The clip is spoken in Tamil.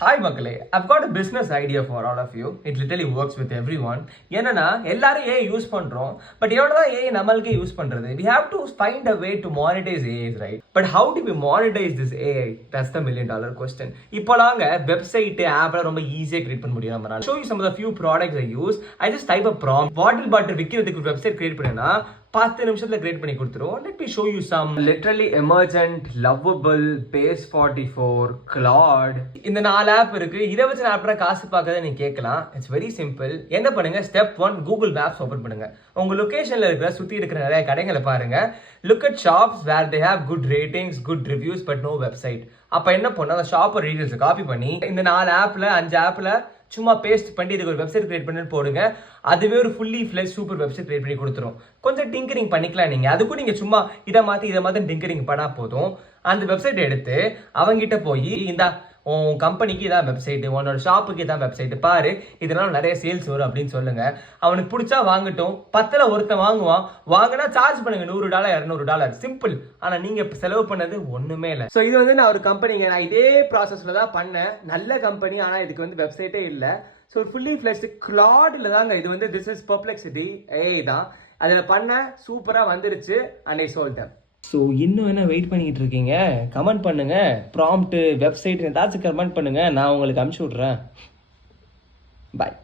Hi மக்களே, I've got a business idea for all of you. It literally works with everyone. என்னன்னா எல்லாரும் AI யூஸ் பண்றோம், பட் எவ்வளவுதான் AI நம்மளுக்கே யூஸ் பண்றது? We have to find a way to monetize AI, right? But how do we monetize this AI? That's the $1,000,000 question. இப்போலாங்க website ஆப்ல ரொம்ப ஈஸியா கிரியேட் பண்ண முடியும் நம்மளால. Show you some of the few products I use. I just type a prompt. Bottle water விக்கிறதுக்கு ஒரு வெப்சைட் கிரியேட் பண்ணேன்னா 10 நிமிஷத்துல கிரியேட் பண்ணி கொடுத்துரும். Let me show you some literally emergent lovable base 44 Claude இந்த 4 ஆப் இருக்கு. இதை வச்சு நான் அப்புறம் காசு பார்க்கறத நீங்க கேட்கலாம். It's very simple. என்ன பண்ணுங்க, ஸ்டெப் 1 கூகுள் மேப்ஸ் ஓபன் பண்ணுங்க. உங்க லொகேஷன்ல இருக்கிற சுத்தி இருக்கிற நிறைய கடைகளை பாருங்க. Look at shops where they have good ratings, good reviews but no website. அப்ப என்ன பண்ண, அந்த ஷாப்போட டீடைல்ஸ் காப்பி பண்ணி இந்த 4 ஆப்ல 5 ஆப்ல சும்மா பேஸ்ட் பண்ணி இதுக்கு ஒரு வெப்சைட் கிரியேட் பண்ணி போடுங்க. அதுவே ஒரு fully fledge super website create பண்ணி கொடுத்துரும். கொஞ்சம் டிங்கரிங் பண்ணிக்கலாம் நீங்க. அதுக்கும் நீங்க சும்மா இதை மாத்தி டிங்கரிங் பண்ணா போதும். அந்த வெப்சைட் எடுத்து அவங்கிட்ட போய் இந்த உன் கம்பெனிக்கு இதான் வெப்சைட், உன்னோட ஷாப்புக்கு இதான் வெப்சைட் பாரு, இதனால நிறைய சேல்ஸ் வரும் அப்படின்னு சொல்லுங்க. அவனுக்கு பிடிச்சா வாங்கட்டும். 10ல் ஒருத்தன் வாங்குவான். வாங்கினா சார்ஜ் பண்ணுங்க $100 $200 சிம்பிள். ஆனா நீங்க செலவு பண்ணது ஒண்ணுமே இல்லை. ஸோ இது வந்து நான் ஒரு கம்பெனிங்க, நான் இதே ப்ராசஸ்ல தான் பண்ணேன். நல்ல கம்பெனி, ஆனா இதுக்கு வந்து வெப்சைட்டே இல்லை. ஸோ ஃபுல்லி ஃபிளெஜ்டு கிளாட்ல தாங்க இது வந்து திஸ் இஸ் பெர்ப்ளெக்சிட்டி AI தான். அதில் பண்ண சூப்பராக வந்துருச்சு. And I sold them. So இன்னும் என்ன வெயிட் பண்ணிட்டு இருக்கீங்க? கமெண்ட் பண்ணுங்க. ப்ராம்ப்ட் வெப்சைட் ஏதாச்சும் கமெண்ட் பண்ணுங்க, நான் உங்களுக்கு அனுப்பிச்சி விட்றேன். பாய்.